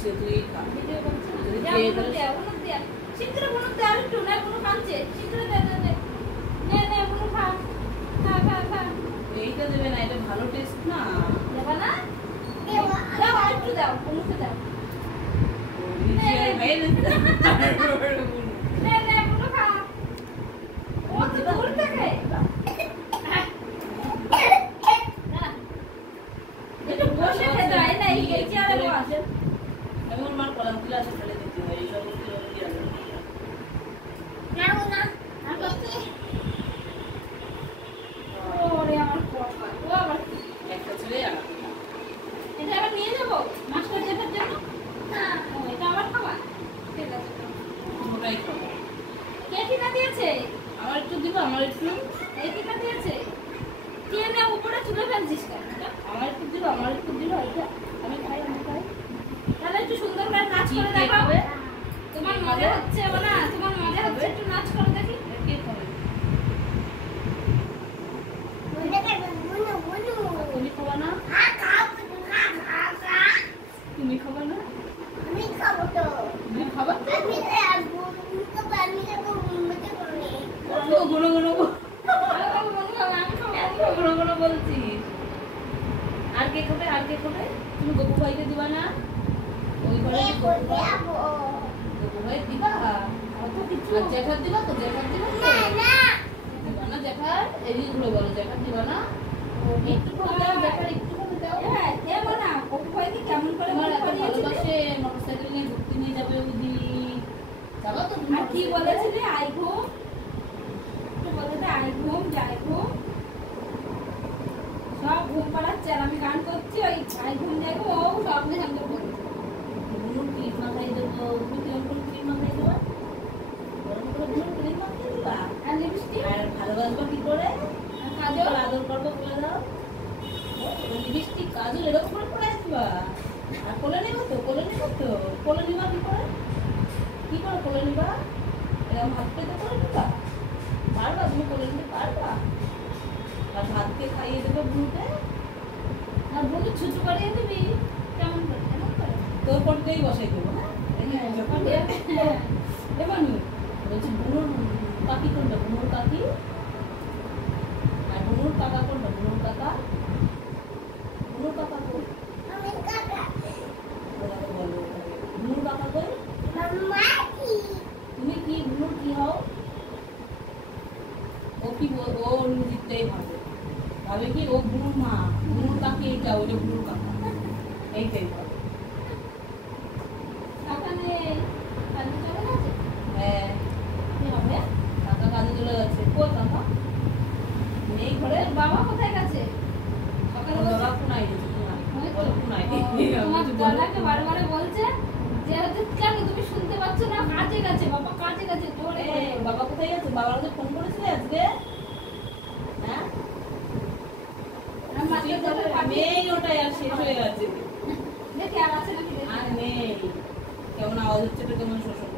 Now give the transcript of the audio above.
সে তুই ভিডিও করছিস না যা বলো দে শীঘ্র বলো দে আর একটু না কোনো কাঁদছে শীঘ্র দে নে বলো খা এইটা দেবে না, এটা ভালো টেস্ট না। দেবা না দাও আর একটু দাও মুখে দাও নে বলো খা ও তো দূর থেকে এটা বসে খেতে হয় না এই চেয়ারে বসে আমি ওর মার কলাম গ্লাসে ফেলে দিতে হয় এইসব কি হবে না ওরে আমার কথা ও আবার একটা ছেলে আর এটা আবার নিয়ে যাব মাস্টার জেঠার জন্য না এটা আবার খাবা ঠিক আছে ওটাই খাবো। কে কিনা দিয়েছে আমার একটু দিবা, আমার একটু এই কিনা দিয়েছে কে না উপরে তুলে ফেলছিস কেন আমার একটু দিবা, আমার একটু দিবা। এটা আমি খাই তাহলে একটু সুন্দর করে নাচ করে দেখাবে তোমার মজা হচ্ছে না তোমার মজা হচ্ছে একটু নাচ করে দেখি কে খাবে? তুমি খাবা না? তুমি খাবা না? তুমি খাবা তো? গুনো গুনো বলছিস। আর কে খাবে? আর কে খাবে? তুমি গপু ভাইকে দিবা না? ওই ঘরে গপু ভাই দিবা? আর জ্যাঠার দিবা তো? জ্যাঠার দিবা তো? দিবা না জ্যাঠার? এইগুলো বলো, জ্যাঠার দিবা না? একটু করে দাও, জ্যাঠার একটু করে দাও। হ্যাঁ দেবো না কপু ভাইকে কেমন করে তোমার এত ভালোবাসে ভালোবাসে, মোটরসাইকেল নিয়ে ঘুরতে নিয়ে যাবে বুঝি। যাবা তো? আর কি বলেছিলে আই ঘুম তো বলতে আই ঘুম যাই ঘুম সব ঘুম পাড়াচ্ছে আর আমি গান করছি ওই আই ঘুম যাই ঘুম ও স্বপ্নে সঙ্গে বলছে বুনুর ক্রিম মাখাই দেবো। তুমি কিরকম করে ক্রিম মাখাই দেবা? গরম করে বুনুর ক্রিম মাখিয়ে দিবা। আর লিপস্টিক আর ভালোবাসবা কি করে? আর কাজল আদর করবো বলে দাও। লিপস্টিক কাজল এরকম করে পরে দিবা। আর কোলে নেবো তো? কোলে নেবো তো? কোলে নিবা কি করে? কি করে কোলে নিবা? এরকম হাত পেতে করে নিবা? পারবা? তুমি কোলে নিতে পারবা? আর ভাতকে খাইয়ে দেবে বুনুকে? আর বলি ছুটু করিয়ে দিবি কেমন করে তোর পটকেই বসাই দেবো। হ্যাঁ এবানি বলছি বুনুর কাকি কোনটা? বুনুর কাকি আর বুনুর কাকা কোনটা? বুনুর কাকা বুনুর কাকা কই? বলো বুনুর কাকা কই? তুমি কি বুনুর কি হও? ও কি ও নিজেরটাই ভাবে কি ও বুনুর মা, বুনুর কাকি এইটা, ওইটা বুনুর কাকা, এইটাই ভাবে। কাকা নেই কাজে চলে গেছে হ্যাঁ কি হবে কাকা কাজে চলে গেছে। কই কাকা? নেই ঘরে। বাবা কোথায় গেছে সকালে বাবা কোনায় গেছে? তোমার গলাকে বারবার বলছে যে হচ্ছে কেন তুমি শুনতে পাচ্ছ না কাজে গেছে বাবা কাজে গেছে জোরে বাবা কোথায় গেছে? বাবার কাছে ফোন করেছিলে আজকে? হ্যাঁ নেই, ওটাই আর শেষ হয়ে গেছে। দেখে আর আছে নাকি আর নেই। কেমন আওয়াজ হচ্ছে? কেমন শোষণ